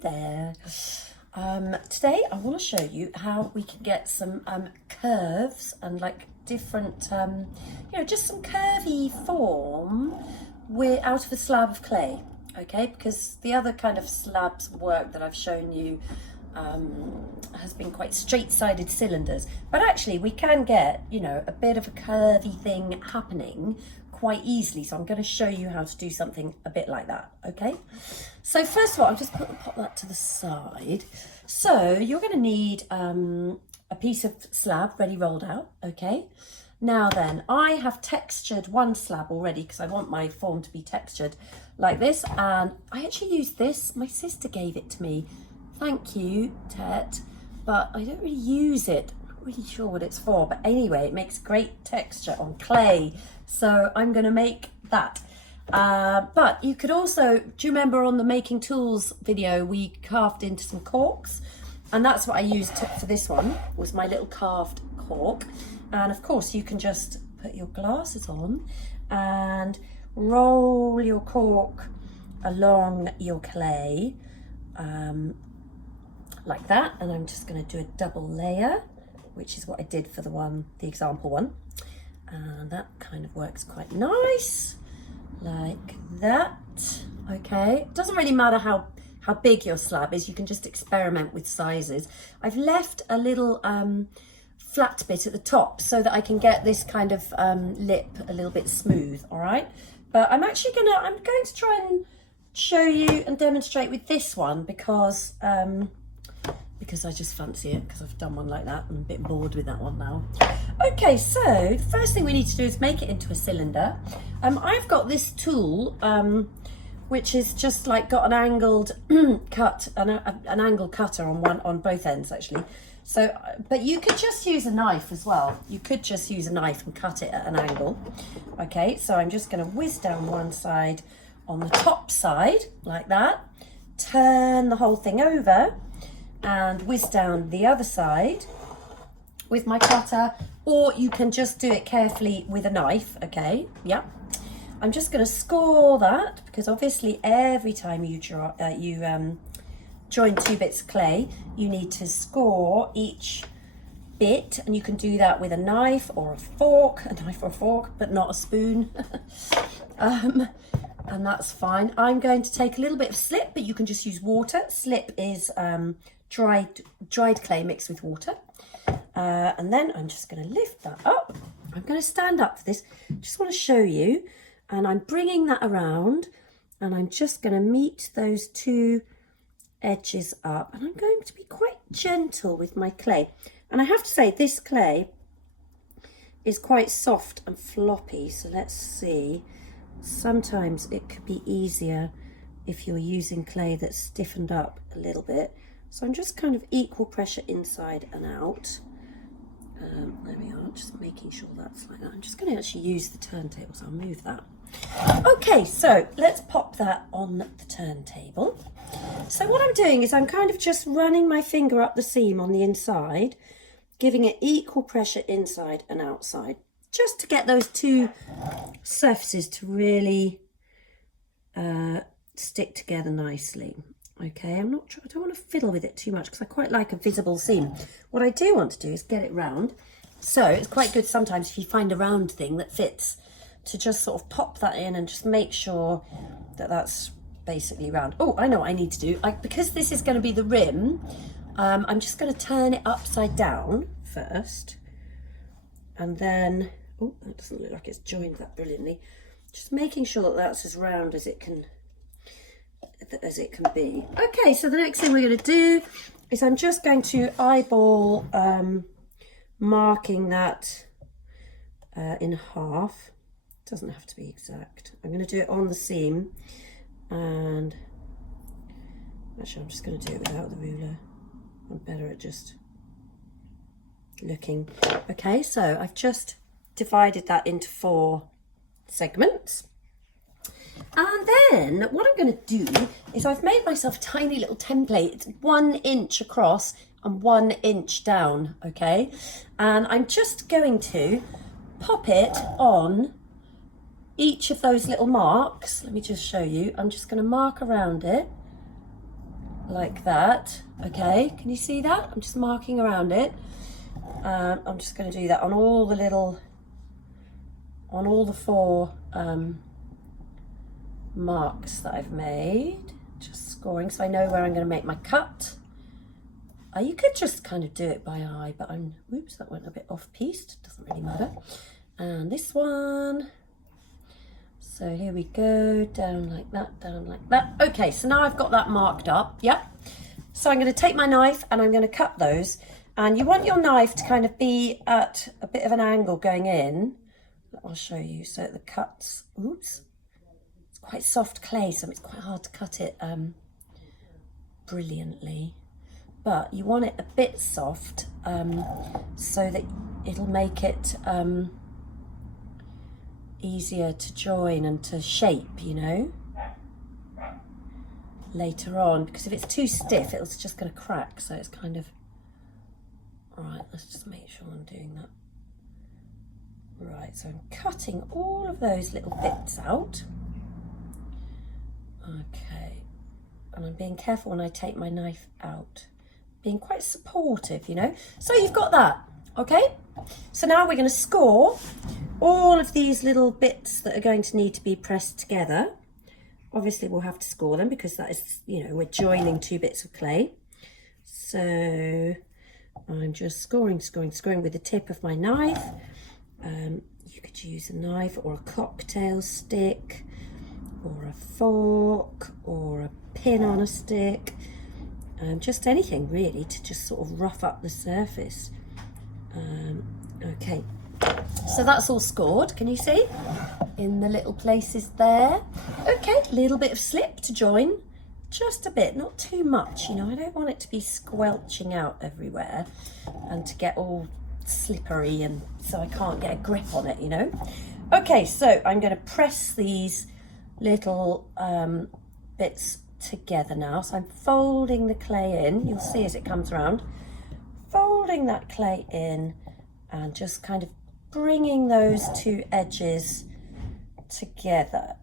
there. Today I want to show you how we can get some curves and like different, just some curvy form out of a slab of clay, okay? Because the other kind of slabs work that I've shown you has been quite straight-sided cylinders, but actually we can get, a bit of a curvy thing happening quite easily. So I'm going to show you how to do something a bit like that, okay? So first of all, I'll just pop that to the side. So you're going to need a piece of slab ready rolled out, okay? Now then, I have textured one slab already because I want my form to be textured like this, and I actually used this. My sister gave it to me. Thank you, Tet, but I don't really use it. I'm not really sure what it's for, but anyway, it makes great texture on clay. So I'm going to make that. But you could also, do you remember on the making tools video, we carved into some corks? And that's what I used for this one, was my little carved cork. And of course, you can just put your glasses on and roll your cork along your clay like that. And I'm just going to do a double layer, which is what I did for the example one. And that kind of works quite nice, like that. Okay, it doesn't really matter how big your slab is, you can just experiment with sizes. I've left a little flat bit at the top so that I can get this kind of lip a little bit smooth, all right? But I'm going to try and show you and demonstrate with this one because I just fancy it, because I've done one like that. I'm a bit bored with that one now. Okay, so the first thing we need to do is make it into a cylinder. I've got this tool, which is just like got an angled cut, an angle cutter on both ends actually. So, but you could just use a knife as well. You could just use a knife and cut it at an angle. Okay, so I'm just going to whiz down one side on the top side like that, turn the whole thing over and whiz down the other side with my cutter, or you can just do it carefully with a knife, okay? Yeah. I'm just going to score that, because obviously every time you join two bits of clay, you need to score each bit, and you can do that with a knife or a fork, but not a spoon. And that's fine. I'm going to take a little bit of slip, but you can just use water. Slip is dried clay mixed with water. And then I'm just going to lift that up. I'm going to stand up for this. Just want to show you. And I'm bringing that around, and I'm just going to meet those two edges up. And I'm going to be quite gentle with my clay. And I have to say, this clay is quite soft and floppy. So let's see. Sometimes it could be easier if you're using clay that's stiffened up a little bit. So I'm just kind of equal pressure inside and out. There we are, just making sure that's like that. I'm just going to actually use the turntable, so I'll move that. Okay, so let's pop that on the turntable. So what I'm doing is I'm kind of just running my finger up the seam on the inside, giving it equal pressure inside and outside, just to get those two surfaces to really stick together nicely. Okay, I don't want to fiddle with it too much because I quite like a visible seam. What I do want to do is get it round. So it's quite good sometimes if you find a round thing that fits, to just sort of pop that in and just make sure that that's basically round. Oh, I know what I need to do. Because this is going to be the rim, I'm just going to turn it upside down first. And then, oh, that doesn't look like it's joined that brilliantly. Just making sure that that's as round as it can be. Okay, so the next thing we're going to do is I'm just going to eyeball marking that in half. It doesn't have to be exact. I'm going to do it on the seam, and actually I'm just going to do it without the ruler. I'm better at just looking. Okay, so I've just divided that into 4 segments. And then what I'm going to do is I've made myself a tiny little template. It's 1 inch across and 1 inch down, okay? And I'm just going to pop it on each of those little marks. Let me just show you. I'm just going to mark around it like that. Okay, can you see that? I'm just marking around it. I'm just going to do that on all the four marks that I've made. Just scoring so I know where I'm going to make my cut. You could just kind of do it by eye, but oops, that went a bit off-piste. Doesn't really matter. And this one. So here we go, down like that, down like that. Okay, so now I've got that marked up, yeah. So I'm going to take my knife and I'm going to cut those. And you want your knife to kind of be at a bit of an angle going in. I'll show you. So the cuts, oops, it's quite soft clay, so it's quite hard to cut it brilliantly. But you want it a bit soft so that it'll make it easier to join and to shape, you know, later on, because if it's too stiff it's just going to crack. So it's kind of, all right, let's just make sure I'm doing that right. So I'm cutting all of those little bits out. Okay, and I'm being careful when I take my knife out, being quite supportive, you know. So you've got that, okay? So now we're going to score all of these little bits that are going to need to be pressed together. Obviously we'll have to score them because that is, you know, we're joining two bits of clay. So I'm just scoring with the tip of my knife. You could use a knife or a cocktail stick or a fork or a pin on a stick. Just anything really to just sort of rough up the surface. Okay, so that's all scored, can you see? In the little places there. Okay, a little bit of slip to join, just a bit, not too much, you know, I don't want it to be squelching out everywhere and to get all slippery and so I can't get a grip on it, you know. Okay, so I'm going to press these little bits together now. So I'm folding the clay in, you'll see as it comes around, folding that clay in and just kind of bringing those two edges together.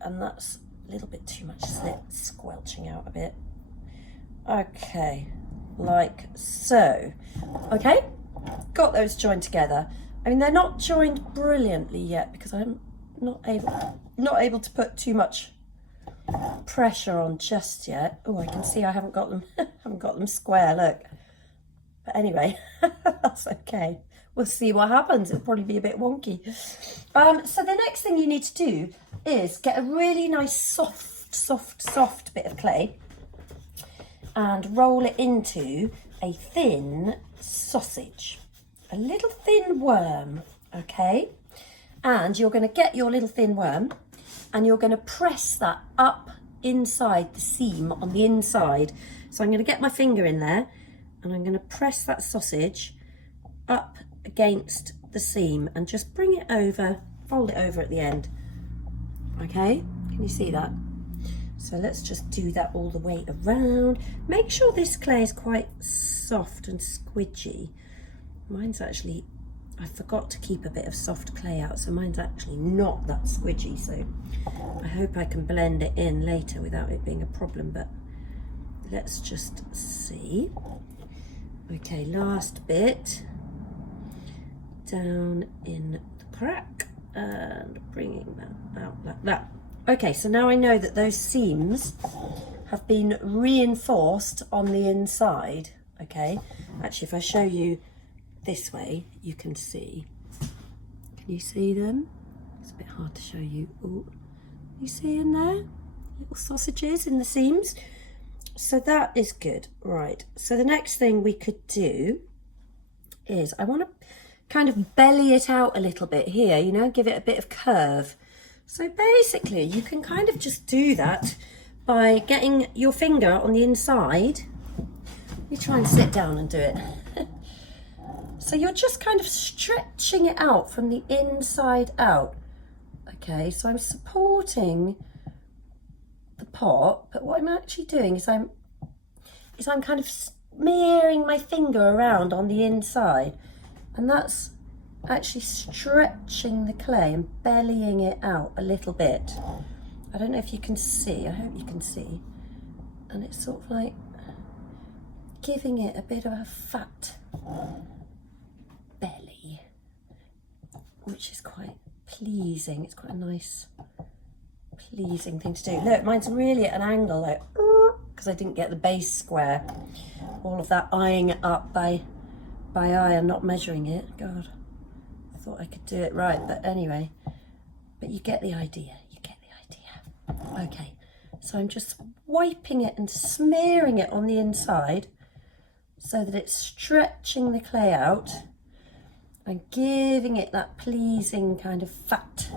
And that's a little bit too much slip, squelching out a bit. Okay, like so. Okay, got those joined together. I mean, they're not joined brilliantly yet because I'm not able to put too much pressure on just yet. Oh, I can see I haven't got them square, look. But anyway, that's okay. We'll see what happens. It'll probably be a bit wonky. So the next thing you need to do is get a really nice soft bit of clay and roll it into a thin sausage, a little thin worm, okay? And you're going to get your little thin worm and you're going to press that up inside the seam on the inside. So I'm going to get my finger in there and I'm going to press that sausage up against the seam and just bring it over, fold it over at the end. Okay, can you see that? So let's just do that all the way around. Make sure this clay is quite soft and squidgy. Mine's actually, I forgot to keep a bit of soft clay out, so mine's actually not that squidgy, so I hope I can blend it in later without it being a problem, but let's just see. Okay, last bit down in the crack and bringing that out like that. Okay, so now I know that those seams have been reinforced on the inside. Okay, actually if I show you this way you can see. Can you see them? It's a bit hard to show you. Oh, you see in there? Little sausages in the seams. So that is good. Right, so the next thing we could do is I want to kind of belly it out a little bit here, you know, give it a bit of curve. So basically you can kind of just do that by getting your finger on the inside. Let me try and sit down and do it. So you're just kind of stretching it out from the inside out. Okay, so I'm supporting the pot, but what I'm actually doing is I'm kind of smearing my finger around on the inside, and that's actually stretching the clay and bellying it out a little bit. I don't know if you can see, I hope you can see. and it's sort of like giving it a bit of a fat belly, which is quite pleasing. It's quite a nice, pleasing thing to do. Look, mine's really at an angle, like, because I didn't get the base square. All of that eyeing it up by eye and not measuring it. God, I thought I could do it right, but anyway. But you get the idea, you get the idea. Okay, so I'm just wiping it and smearing it on the inside so that it's stretching the clay out and giving it that pleasing kind of fat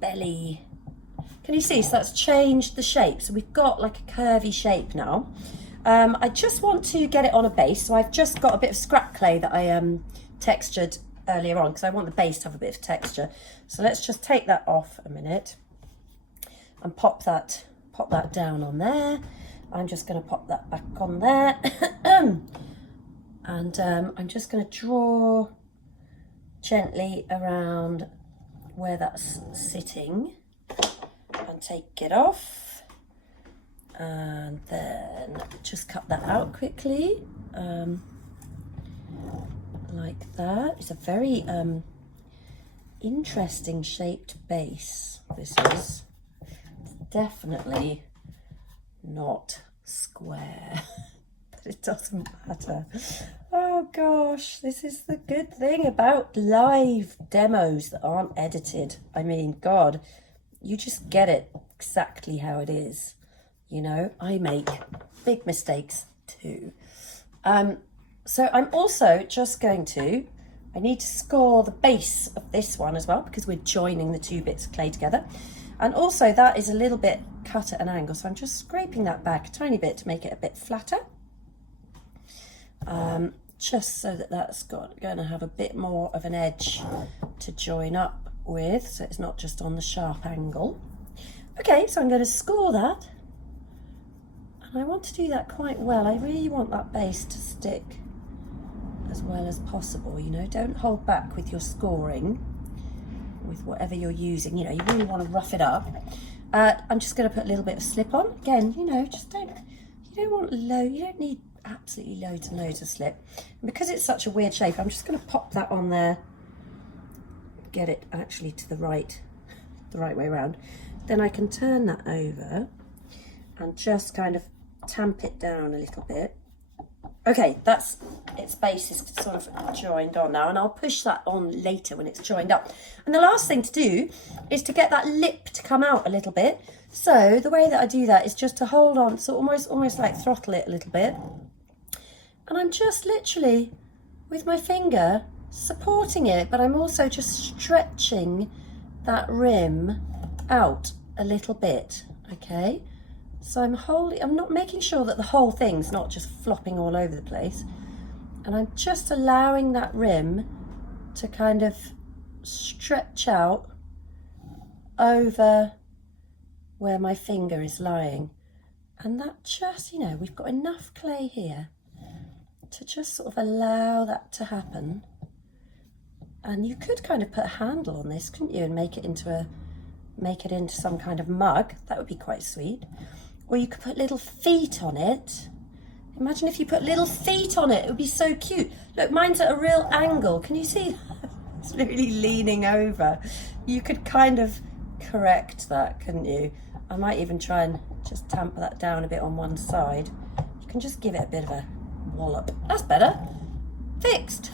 belly. Can you see? So that's changed the shape. So we've got like a curvy shape now. I just want to get it on a base. So I've just got a bit of scrap clay that I textured earlier on because I want the base to have a bit of texture. So let's just take that off a minute and pop that down on there. I'm just going to pop that back on there. And I'm just going to draw gently around where that's sitting and take it off, and then just cut that out quickly, like that. It's a very interesting shaped base. This is definitely not square, but it doesn't matter. Oh gosh, this is the good thing about live demos that aren't edited. I mean, God, you just get it exactly how it is. You know, I make big mistakes too. So I'm also just going to, I need to score the base of this one as well, because we're joining the two bits of clay together. And also that is a little bit cut at an angle, so I'm just scraping that back a tiny bit to make it a bit flatter. Just so that that's going to have a bit more of an edge to join up with, so it's not just on the sharp angle. Okay, so I'm going to score that, and I want to do that quite well. I really want that base to stick as well as possible, you know. Don't hold back with your scoring, with whatever you're using, you know. You really want to rough it up. I'm just going to put a little bit of slip on. Again, you know, just don't need absolutely loads and loads of slip. And because it's such a weird shape, I'm just going to pop that on there, get it actually to the right way around. Then I can turn that over and just kind of tamp it down a little bit. Okay, that's its base is sort of joined on now, and I'll push that on later when it's joined up. And the last thing to do is to get that lip to come out a little bit. So the way that I do that is just to hold on, so almost like throttle it a little bit. And I'm just literally with my finger supporting it, but I'm also just stretching that rim out a little bit, okay? So I'm not making sure that the whole thing's not just flopping all over the place. And I'm just allowing that rim to kind of stretch out over where my finger is lying. And that just, you know, we've got enough clay here to just sort of allow that to happen. And you could kind of put a handle on this, couldn't you, and make it into some kind of mug. That would be quite sweet. Or you could put little feet on it. Imagine if you put little feet on it, it would be so cute. Look, mine's at a real angle. Can you see? It's really leaning over. You could kind of correct that, couldn't you? I might even try and just tamp that down a bit on one side. You can just give it a bit of a wallop. That's better. Fixed.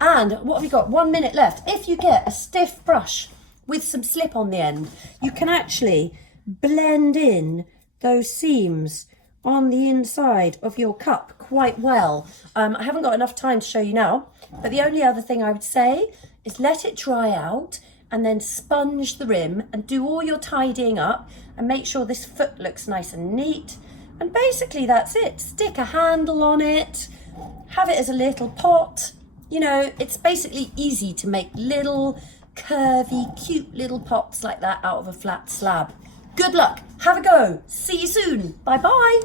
And what have we got? 1 minute left. If you get a stiff brush with some slip on the end, you can actually blend in those seams on the inside of your cup quite well. I haven't got enough time to show you now, but the only other thing I would say is let it dry out and then sponge the rim and do all your tidying up and make sure this foot looks nice and neat. And basically that's it. Stick a handle on it, have it as a little pot. You know, it's basically easy to make little curvy, cute little pots like that out of a flat slab. Good luck, have a go, see you soon, bye bye.